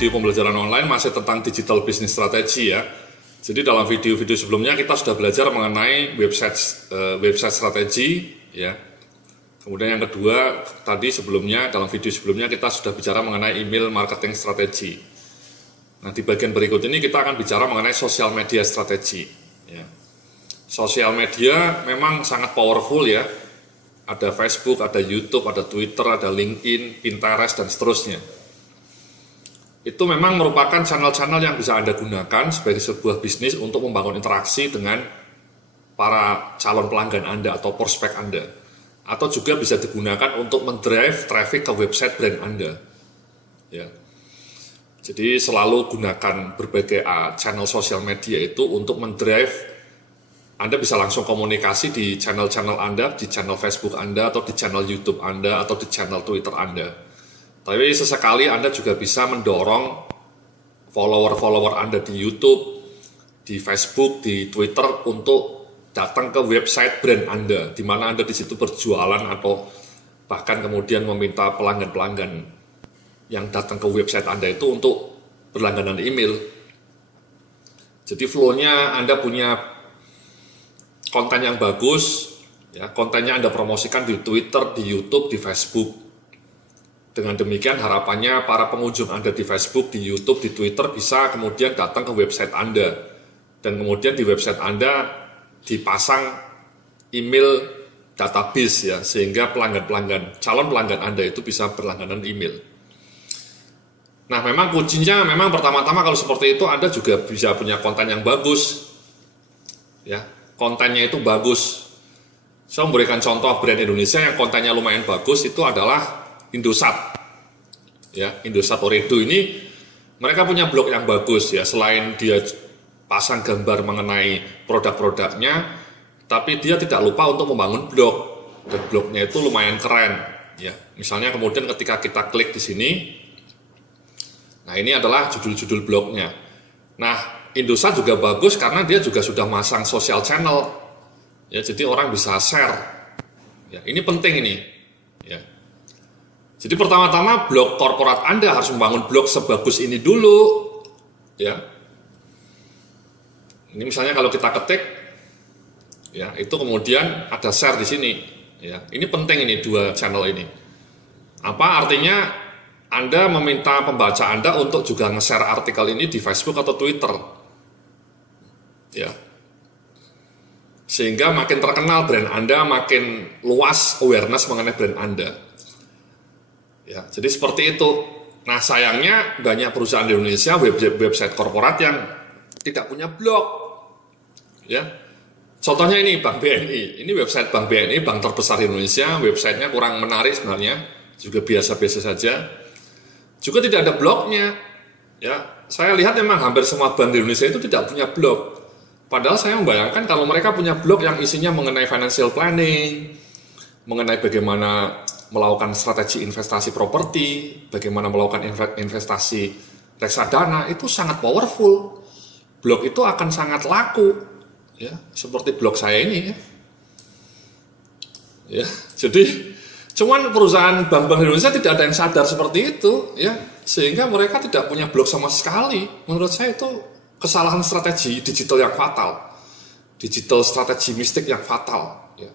video pembelajaran online masih tentang digital business strategy ya. Jadi dalam video-video sebelumnya kita sudah belajar mengenai website strategi ya. Kemudian yang kedua tadi dalam video sebelumnya kita sudah bicara mengenai email marketing strategi. Nah di bagian berikut ini kita akan bicara mengenai social media strategi ya. Sosial media memang sangat powerful ya. Ada Facebook, ada YouTube, ada Twitter, ada LinkedIn, Pinterest, dan seterusnya. Itu memang merupakan channel-channel yang bisa Anda gunakan sebagai sebuah bisnis untuk membangun interaksi dengan para calon pelanggan Anda atau prospek Anda. Atau juga bisa digunakan untuk mendrive traffic ke website brand Anda. Ya. Jadi selalu gunakan berbagai channel sosial media itu untuk mendrive. Anda bisa langsung komunikasi di channel-channel Anda, di channel Facebook Anda, atau di channel YouTube Anda, atau di channel Twitter Anda. Tapi sesekali Anda juga bisa mendorong follower-follower Anda di YouTube, di Facebook, di Twitter untuk datang ke website brand Anda, di mana Anda di situ berjualan atau bahkan kemudian meminta pelanggan-pelanggan yang datang ke website Anda itu untuk berlangganan email. Jadi flow-nya Anda punya konten yang bagus, ya, kontennya Anda promosikan di Twitter, di YouTube, di Facebook. Dengan demikian harapannya para pengunjung Anda di Facebook, di YouTube, di Twitter bisa kemudian datang ke website Anda. Dan kemudian di website Anda dipasang email database ya, sehingga calon pelanggan Anda itu bisa berlangganan email. Nah memang kuncinya pertama-tama kalau seperti itu Anda juga bisa punya konten yang bagus. Ya. Kontennya itu bagus. Saya memberikan contoh brand Indonesia yang kontennya lumayan bagus itu adalah Indosat. Ya, Indosat Oredo ini mereka punya blog yang bagus ya. Selain dia pasang gambar mengenai produk-produknya, tapi dia tidak lupa untuk membangun blog. Dan blognya itu lumayan keren. Ya, misalnya kemudian ketika kita klik di sini, nah ini adalah judul-judul blognya. Nah Indosat juga bagus karena dia juga sudah masang social channel, ya jadi orang bisa share. Ya, ini penting ini. Ya. Jadi pertama-tama blog korporat Anda harus membangun blog sebagus ini dulu. Ya. Ini misalnya kalau kita ketik, ya itu kemudian ada share di sini. Ya, ini penting ini dua channel ini. Apa artinya? Anda meminta pembaca Anda untuk juga nge-share artikel ini di Facebook atau Twitter. Ya. Sehingga makin terkenal brand Anda, makin luas awareness mengenai brand Anda. Ya, jadi seperti itu. Nah, sayangnya banyak perusahaan di Indonesia website korporat yang tidak punya blog. Ya. Contohnya ini Bank BNI. Ini website Bank BNI, bank terbesar di Indonesia, websitenya kurang menarik sebenarnya, juga biasa-biasa saja. Juga tidak ada blognya. Ya, saya lihat memang hampir semua bank di Indonesia itu tidak punya blog. Padahal saya membayangkan kalau mereka punya blog yang isinya mengenai financial planning, mengenai bagaimana melakukan strategi investasi properti, bagaimana melakukan investasi reksadana, itu sangat powerful. Blog itu akan sangat laku, ya, seperti blog saya ini. Ya, jadi cuman perusahaan bank-bank di Indonesia tidak ada yang sadar seperti itu, ya, sehingga mereka tidak punya blog sama sekali. Menurut saya itu kesalahan strategi digital yang fatal, digital strategi mistik yang fatal. Ya.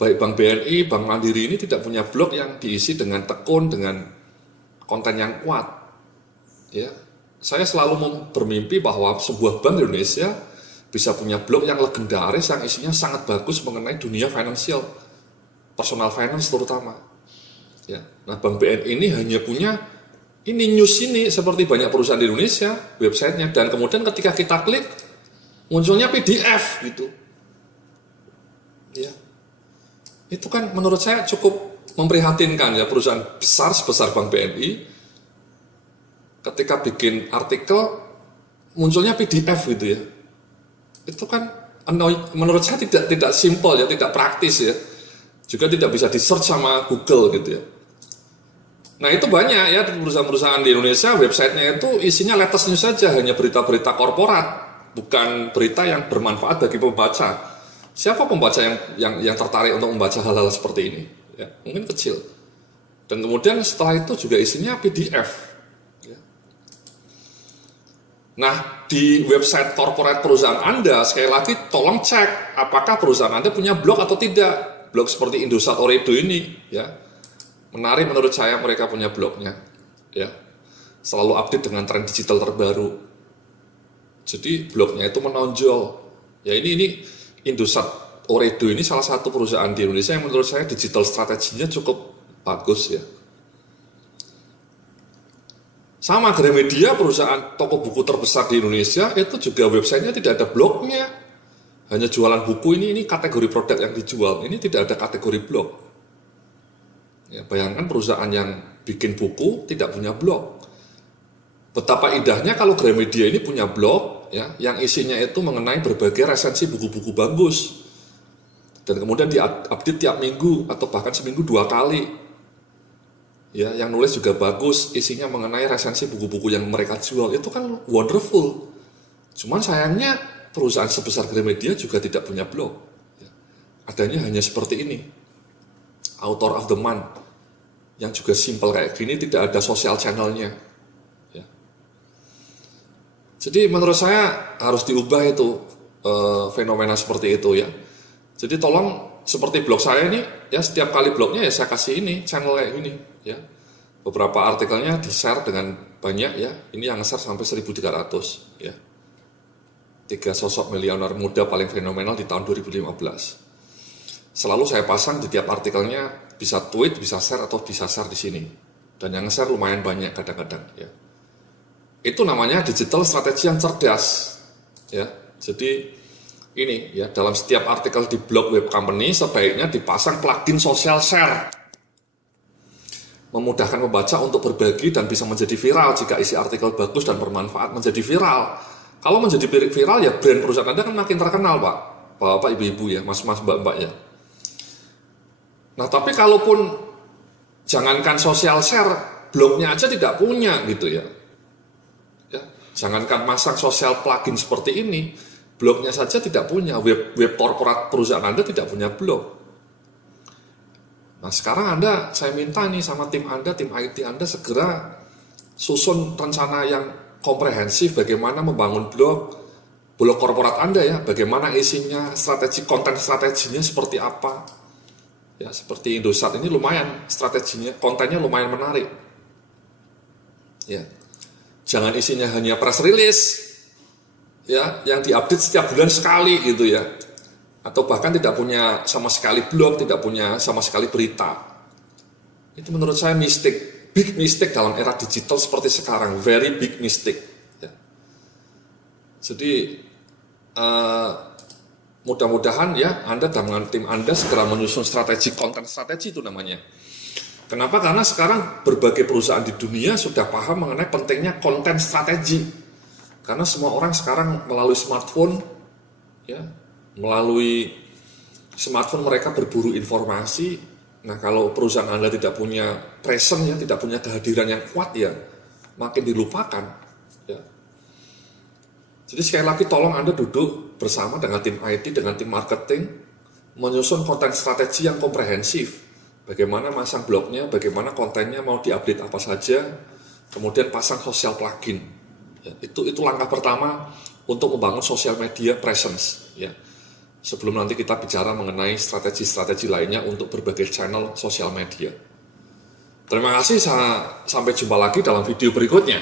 Baik Bank BNI, Bank Mandiri ini tidak punya blog yang diisi dengan tekun, dengan konten yang kuat. Ya. Saya selalu bermimpi bahwa sebuah bank di Indonesia bisa punya blog yang legendaris, yang isinya sangat bagus mengenai dunia finansial, personal finance terutama. Ya. Nah Bank BNI ini hanya punya ini news ini seperti banyak perusahaan di Indonesia websitenya, dan kemudian ketika kita klik munculnya PDF gitu. Ya. Itu kan menurut saya cukup memprihatinkan ya, perusahaan besar sebesar Bank BNI ketika bikin artikel munculnya PDF gitu ya. Itu kan menurut saya tidak simple ya, tidak praktis ya. Juga tidak bisa di-search sama Google gitu ya. Nah itu banyak ya perusahaan-perusahaan di Indonesia websitenya itu isinya latest news saja, hanya berita-berita korporat, bukan berita yang bermanfaat bagi pembaca. Siapa pembaca yang tertarik untuk membaca hal-hal seperti ini? Ya, mungkin kecil. Dan kemudian setelah itu juga isinya PDF. Ya. Nah, di website corporate perusahaan Anda, sekali lagi tolong cek apakah perusahaan Anda punya blog atau tidak. Blog seperti Indosat Ooredoo ini, ya. Menarik menurut saya mereka punya blognya, ya. Selalu update dengan tren digital terbaru. Jadi blognya itu menonjol. Ya ini Indosat Ooredoo ini salah satu perusahaan di Indonesia yang menurut saya digital strateginya cukup bagus, ya. Sama Gramedia, perusahaan toko buku terbesar di Indonesia, itu juga websitenya tidak ada blognya. Hanya jualan buku, ini kategori produk yang dijual, ini tidak ada kategori blog. Ya, bayangkan perusahaan yang bikin buku tidak punya blog. Betapa indahnya kalau Gramedia ini punya blog, ya, yang isinya itu mengenai berbagai resensi buku-buku bagus. Dan kemudian diupdate tiap minggu, atau bahkan seminggu 2 kali. Ya, yang nulis juga bagus, isinya mengenai resensi buku-buku yang mereka jual, itu kan wonderful. Cuman sayangnya perusahaan sebesar Gramedia juga tidak punya blog. Ya. Adanya hanya seperti ini, author of the month, yang juga simple kayak gini, tidak ada social channelnya. Ya. Jadi menurut saya harus diubah itu fenomena seperti itu, ya. Jadi tolong seperti blog saya ini, ya setiap kali blognya ya saya kasih ini channel kayak gini, ya. Beberapa artikelnya di-share dengan banyak, ya. Ini yang nge-share sampai 1.300, ya. 3 sosok miliuner muda paling fenomenal di tahun 2015. Selalu saya pasang di tiap artikelnya, bisa tweet, bisa share atau bisa share di sini. Dan yang nge-share lumayan banyak kadang-kadang, ya. Itu namanya digital strategi yang cerdas, ya. Jadi ini, ya, dalam setiap artikel di blog web company sebaiknya dipasang plugin social share, memudahkan membaca untuk berbagi dan bisa menjadi viral jika isi artikel bagus dan bermanfaat menjadi viral. Kalau menjadi viral, ya brand perusahaan Anda kan makin terkenal, Pak. Bapak, ibu-ibu, ya, mas-mas, mbak-mbak, ya. Nah, tapi kalaupun jangankan social share, blognya aja tidak punya gitu, ya. Ya, jangankan masang social plugin seperti ini, blognya saja tidak punya, web korporat perusahaan Anda tidak punya blog. Nah sekarang saya minta nih sama tim Anda, tim IT Anda segera susun rencana yang komprehensif bagaimana membangun blog korporat Anda, ya, bagaimana isinya, konten strateginya seperti apa. Ya, seperti Indosat ini lumayan strateginya, kontennya lumayan menarik. Ya. Jangan isinya hanya press release, ya, yang diupdate setiap bulan sekali gitu, ya, atau bahkan tidak punya sama sekali blog, tidak punya sama sekali berita. Itu menurut saya big mistake dalam era digital seperti sekarang, very big mistake, ya. Jadi mudah-mudahan, ya, Anda dengan tim Anda segera menyusun konten strategi itu namanya. Kenapa? Karena sekarang berbagai perusahaan di dunia sudah paham mengenai pentingnya konten strategi. Karena semua orang sekarang melalui smartphone, ya, melalui smartphone mereka berburu informasi. Nah, kalau perusahaan Anda tidak punya presence, ya, tidak punya kehadiran yang kuat, ya, makin dilupakan, ya. Jadi sekali lagi tolong Anda duduk bersama dengan tim IT, dengan tim marketing, menyusun konten strategi yang komprehensif. Bagaimana masang blognya, bagaimana kontennya mau diupdate apa saja, kemudian pasang social plugin. Ya, itu langkah pertama untuk membangun social media presence, ya. Sebelum nanti kita bicara mengenai strategi-strategi lainnya untuk berbagai channel sosial media. Terima kasih, sampai jumpa lagi dalam video berikutnya.